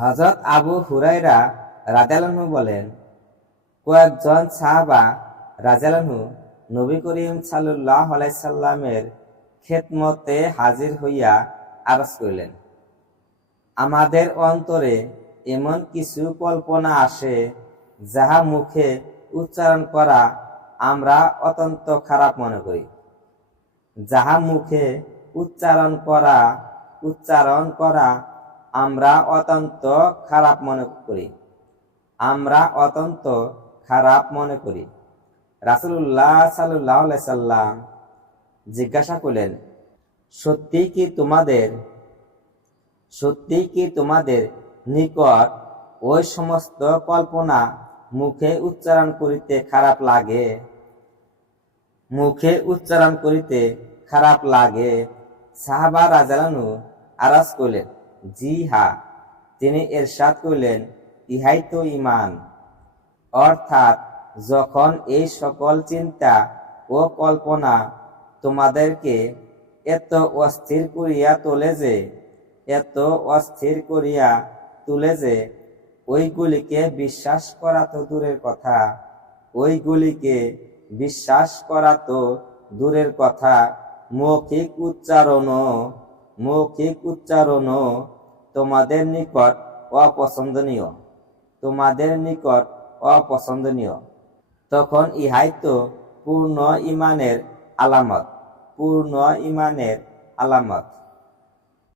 হযরত আবু হুরায়রা রাদিয়াল্লাহু বলেন, কয়েকজন সাহাবা রাদিয়াল্লাহু নবী করিম সাল্লাল্লাহু আলাইহি সাল্লামের খেদমতে হাজির হইয়া আরজ করিলেন, আমাদের অন্তরে এমন কিছু কল্পনা আসে যাহা মুখে উচ্চারণ করা আমরা অত্যন্ত খারাপ মনে করি। যাহা মুখে উচ্চারণ করা আমরা অত্যন্ত খারাপ মনে করি। রাসূলুল্লাহ সাল্লাল্লাহু আলাইহি সাল্লাম জিজ্ঞাসা করলেন, সত্যি কি তোমাদের নিকট ওই সমস্ত কল্পনা মুখে উচ্চারণ করিতে খারাপ লাগে? সাহাবা রাদিয়াল্লাহু আরজ করিলেন, জি হ্যাঁ। তিনি ইরশাদ করিলেন, ইহাই তো ঈমান। অর্থাৎ যখন এই সকল চিন্তা ও কল্পনা তোমাদেরকে এত অস্থির করিয়া তোলে যে ওইগুলিকে বিশ্বাস করা তো দূরের কথা, মৌখিক উচ্চারণও তোমাদের নিকট অপছন্দনীয়। তখন ইহাই তো পূর্ণ ঈমানের আলামত।